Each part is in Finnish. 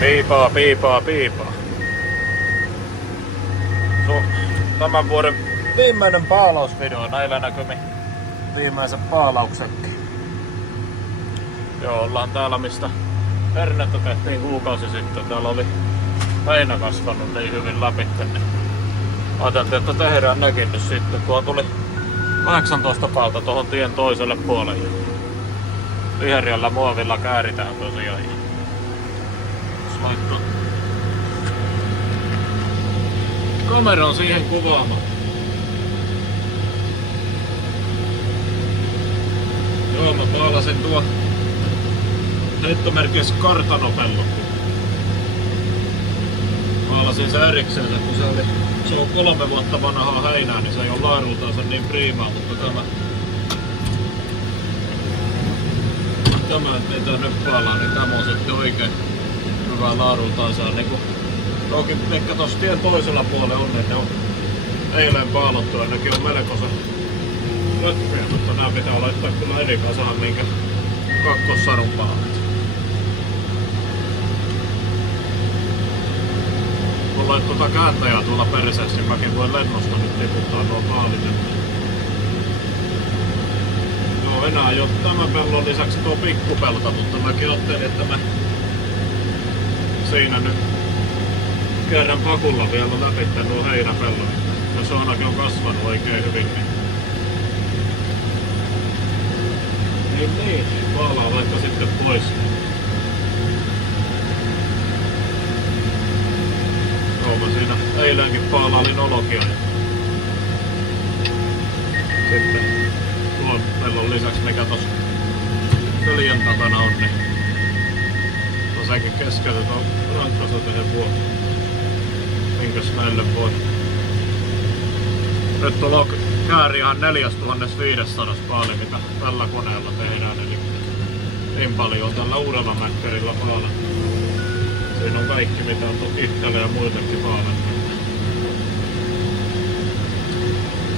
Piipaa, piipaa, piipaa. Tämän vuoden viimeinen paalausvideo näillä näkymin. Viimeisen paalauksenkin. Joo, ollaan täällä mistä hernettä tehtiin kuukausi sitten. Täällä oli heinä kasvanut niin hyvin läpi. Niin ajateltiin, että tehdään nekin nyt sitten. Tuo tuli 18 päältä tuohon tien toiselle puolelle. Viheriällä muovilla kääritään tosiaan. Laittaa kameran siihen kuvaamaan. Joo, mä paalasin tuo heittomerkissä kartanopellon. Paalasin se erikseen, kun se on 3 vuotta vanhaa heinää, niin se ei ole laadultaansa niin priimaa, mutta tämä mitä nyt paalaa, niin tämä on sitten oikein hyvää laadultaansa. Niin toki ehkä tossa tien toisella puolella on, niin ne on eilen paalattu ja nekin on melkoisen lötköjä, mutta nää pitää laittaa kyllä eri kasaan minkä kakkossarun paalat. Mulla on tuota kääntäjää tuolla perseessä, niin mäkin voin lennosta nyt tiputtaa nuo paalit. Joo, enää jo tämän pellon lisäksi tuo pikkupelta, mutta mäkin ajattelin, että mä siinä nyt kerran pakulla vielä läpi nuo heinäpellon. Ja se ainakin on kasvanut oikein hyvin. Niin, paalaa vaikka sitten pois. Joo, mä siinä eilenkin paalailin olokia. Sitten tuon pellon lisäksi, mikä tossa köljen takana on, niin on sekin keskellä tuon rankkasateen vuoksi. Minkäs näille voi? Nyt tuolla kääri ihan 4500 paali, mitä tällä koneella tehdään, eli niin paljon tällä uudella mäkkärillä paalattu. Siinä on kaikki, mitä on itselle ja muillekin paalattu.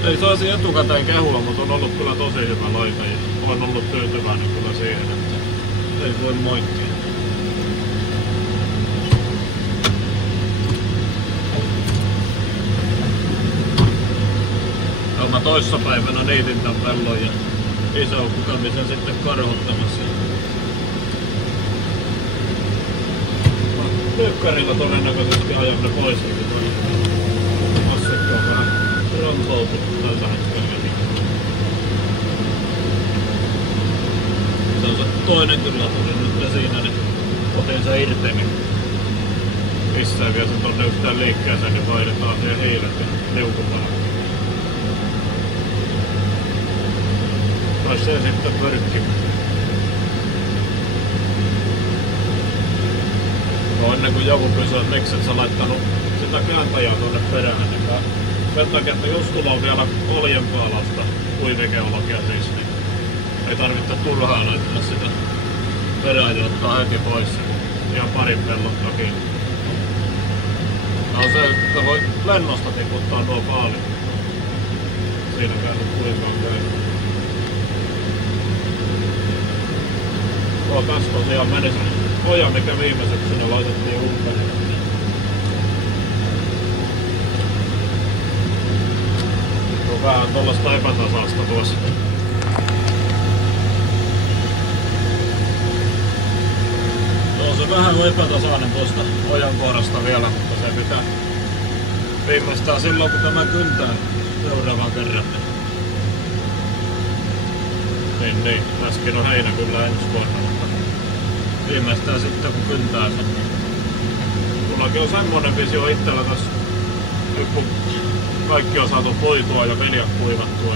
Ei saisi etukäteen kehua, mutta on ollut kyllä tosi hyvä laite ja olen ollut tyytyväinen kyllä siihen, että ei voi moittia. Mä toissapäivänä niitin tän pellon ja isoukko kävi sen sitten karhottamassa. Pyykkarilla todennäköisesti ajan ne pois, kun assekka on vähän rantoutunut tältä hetkellä. Se on se toinen kyllä tuli nyt siinä, niin otin se irti, niin missään vielä se tonne yhtään liikkeeseen, niin vaihdetaan siihen hiilet ja liukutaan. Tai se sitten pörkki. No ennen kuin joku kysyy, että miksi et sä laittanut sitä kääntäjää tuonne perään, niin sen takia, että jos tulla on vielä oljenpaalausta, kuivikeologia siis, niin ei tarvitse turhaa laittaa sitä perään ja ottaa heti pois ihan parin pellon takia. No se, että voi lennosta tiputtaa nuo paalit. Siinä käy kuinka on käynyt. Tuo tässä tosiaan meni se oja, mikä viime syksynä laitettiin umpeen. Tuo vähän tollaista epätasasta tuossa. Tuo se vähän epätasainen tuosta ojankohdasta vielä, mutta se pitää viimeistään silloin kun tämä kyntää seuraavan kerran. Niin, tässäkin on heinä kyllä ensi vuonna, mutta viimeistään sitten kun kyntää sen. Mullakin on semmonen visio itsellä tässä, nyt kun kaikki on saatu poitua ja viljat kuivattua.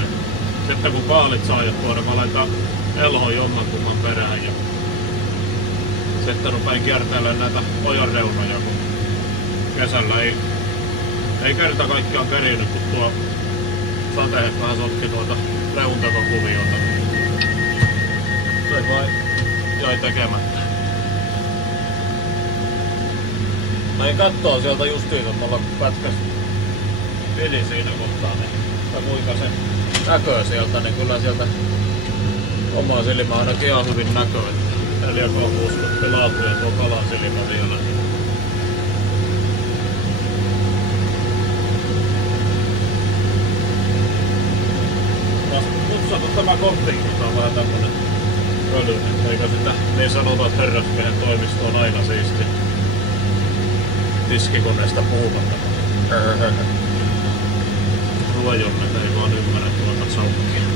Sitten kun paalit saa ajettua, niin mä laitan elhon jommankumman perään ja sitten rupean kierteilemään näitä ojan reunoja, kun kesällä ei kerta kaikkiaan kerinyt, kun tuo sateet vähän sotki tuota reuntekokuviota. Se vai jäi tekemättä. Mä en kattoo sieltä justiinsa, mulla pätkäs peli siinä kohtaa, niin kuinka se näköö sieltä, niin kyllä sieltä omaa silmää ainakin ihan hyvin näköö. 4K60 laatu ja tuo kalasilmä vielä. tää konttikin on vähän tämmönen pölyinen. Eikö sitä niin sanotaan, että herrasmiehen toimisto on aina siisti. Tiskikoneesta puhumatta. Ruojonnet ei vaan ymmärrä tuota saukkia.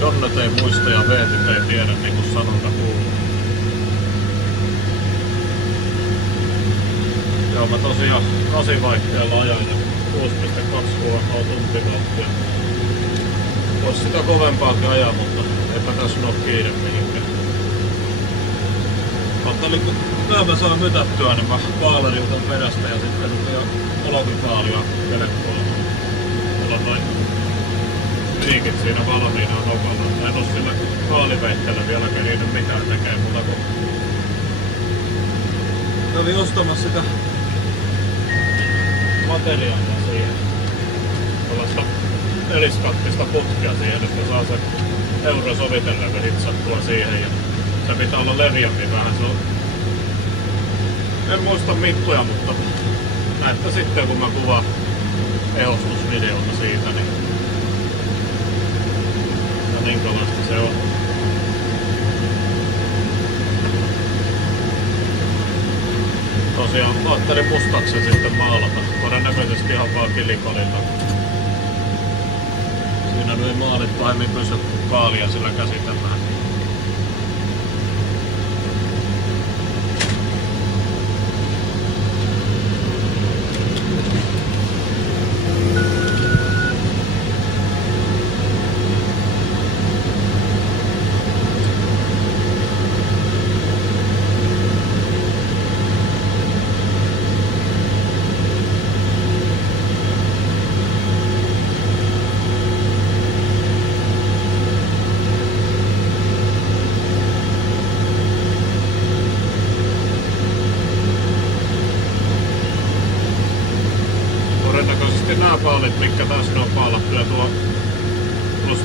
Jonnet ei muista ja veetit ei tiedä, niin kuin sanonta kuuluu. Joo, mä tosiaan 8 vaihteella ajan ja 6,2 km tuntivauhtia. Vois sitä kovempaakin ajaa, mutta eipä tässä oo kiire mihinkään. Ajattelin, kun tää mä saan mytättyä, niin mä kaaleriltan perästä ja sitten rupeaa olkikaalia kelekkoa. Mulla on noin piikit siinä valmiina nokalla. En oo sillä kaaliveitteellä vielä kerinyt mitään tekee muuta kuin kävin ostamassa sitä materiaalia siihen. Tuollaista neliskattista putkia siihen, että saa se euro sovitellen hitsattua siihen. Ja se pitää olla leviämpi vähän. Se on... En muista mittoja, mutta näette sitten kun mä kuvaan ehostusvideota siitä, niin ja minkälaista se on. Tosiaan ajattelin mustaksi sitten maalata. Todennäköisesti ihan vaan kilikolilla. Siinä nyt ei maalit pahemmin pysy, kun kaalia sillä käsitellään. Nämä paalit, mitkä taas ne on paalattu ja tuo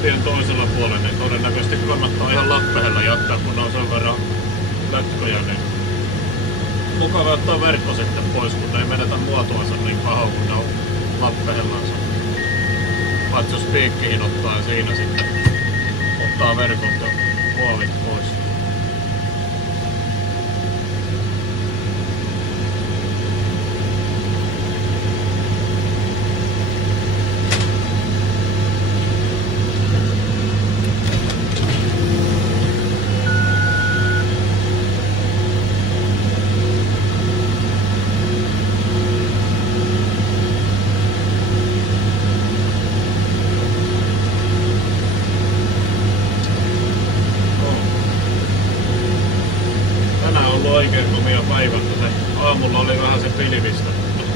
tien toisella puolella, niin todennäköisesti kannattaa ihan Lappehellä jättää, kun ne on sen verran lätköjä, niin mukava ottaa verkko sitten pois, kun ne ei menetä muotoansa niin pahoin, kun ne on Lappehellansa. Paitsi jos piikkiin ottaa ja siinä sitten ottaa verkot ja muovit pois. Oikein komia päivä, se aamulla oli vähän se pilvistä, mutta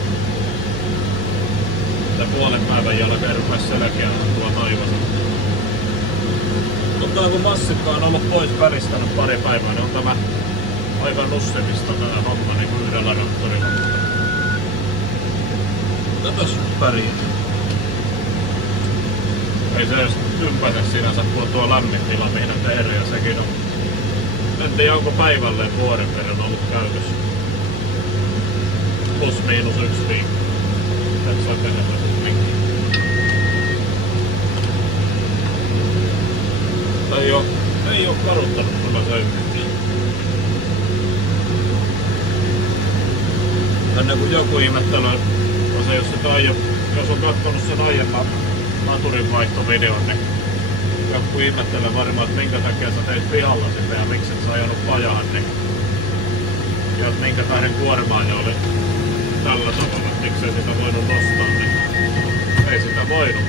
puolen päivän jälkeen rupesi selkeään tuo taivas. Mutta kun massikka on ollut pois päristänyt pari päivää, niin on tämä aika nussimista tämä homma niin yhdellä traktorilla. Tätäs pärjää. Ei se edes ympätä sinänsä, kun on tuo lämmin tila, mihin tehdä ja sekin on. En tiedä onko päivälleen vuoden verran ollut käytössä. Plus miinus 1 viikko. Et saa tehdä minkin. Ei oo kaduttanut kyllä söymmekin. Ennen kuin joku ihmettelee, jos on katsonut sen aiemman maturinvaihtovideon, niin joku ihmettelee varmaan, että minkä takia sä teit pihalla sitä ja miksi et sä ajanut pajaan, niin ja minkä tähden kuormaaja oli tällä tavalla, että miksei sitä voinut nostaa, niin ei sitä voinut.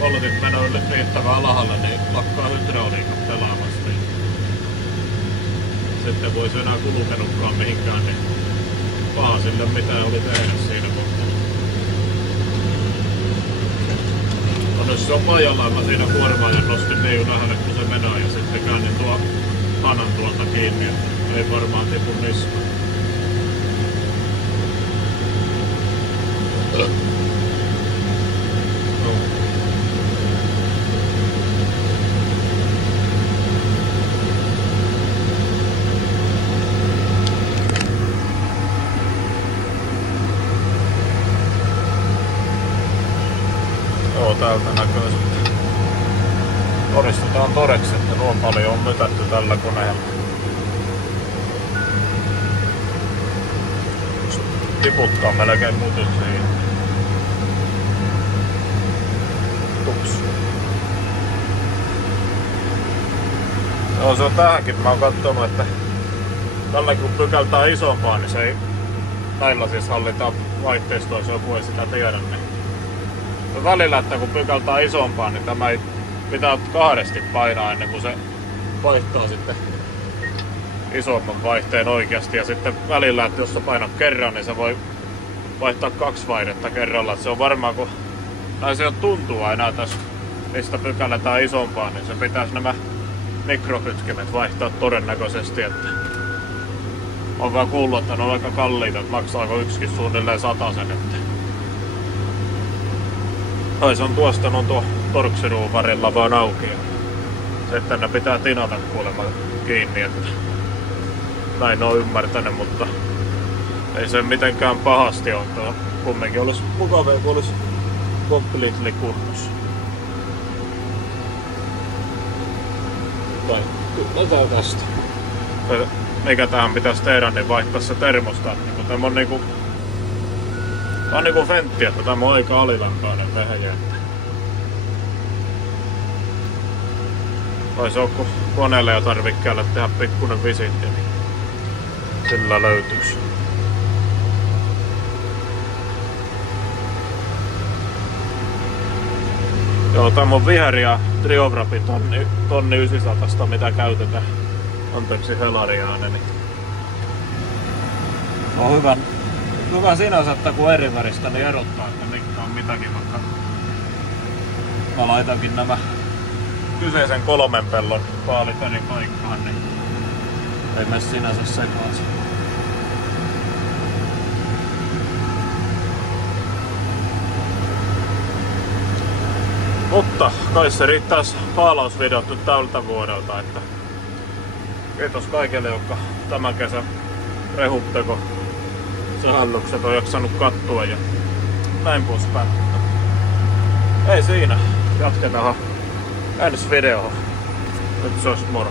Voltit menee riittävän alhalle, niin lakkaa hydrauliikat pelaamasta. Niin sitten voisi enää kulkenutkaan mihinkään, niin paha sille mitä oli tehdä siinä kohtaa. No jos se on pajallaan, mä siinä kuormaajan nostin niin lähelle kun se menee ja sitten käännin tuo hanan tuolta kiinni, että ei varmaan tipu niskaan. tältä näköiset. Todistetaan todeksi, että nuo paljon on mytätty tällä koneella. Tiputtaa melkein mutun siihen. Ups. Joo, se on tähänkin. Mä oon kattonut, että tällä kun pykältää isompaa, niin se ei näillä siis hallitaan vaihteistoa, jos joku ei sitä tiedä. Niin välillä, että kun pykältää isompaa, niin tämä ei pitää kahdesti painaa ennen kuin se vaihtaa sitten isomman vaihteen oikeasti. Ja sitten välillä, että jos sä painat kerran, niin se voi vaihtaa 2 vaihdetta kerralla. Että se on varmaan, kun näin se on tuntua enää tässä, mistä pykäletään isompaa, niin se pitäisi nämä mikrokytkimet vaihtaa todennäköisesti. Että on vaan kuullut, että ne on aika kalliita, että maksaako yksikin suunnilleen 100 sen. Ai se on tuosta tuo torksiruun varilla vaan auki. Sitten ne pitää tinata kuulemma kiinni, että näin on ymmärtänyt, mutta ei se mitenkään pahasti ole. Kumminkin olisi mukavaa, kun olisi completely kunnossa. Tai kyllä tää tästä. Mikä tähän pitäisi tehdä, niin vaihtaa se termostaatti. Tämä on niinku ventti, että tämä on aika alilämpöinen vehje. Tai se on, kun koneelle ja tarvikkeelle tehdä pikkuinen visiitti, niin sillä löytyisi. Joo, tämä on viheriä Triographin tonni 900, mitä käytetään. Anteeksi helariaaneni. On hyvä sinänsä, että kun eri väristä niin erottaa, että mikä on mitäkin, vaikka mä laitankin nämä kyseisen 3 pellon paalit eri paikkaan, niin ei mene sinänsä sekaisin. Mutta kai se riittäisi paalausvideot nyt tältä vuodelta, että kiitos kaikille, jotka tämän kesän rehutteko sähällykset on jaksanut kattua ja näin poispäin. Ei siinä, jatketaan ensi videoon. Nyt se olisi moro.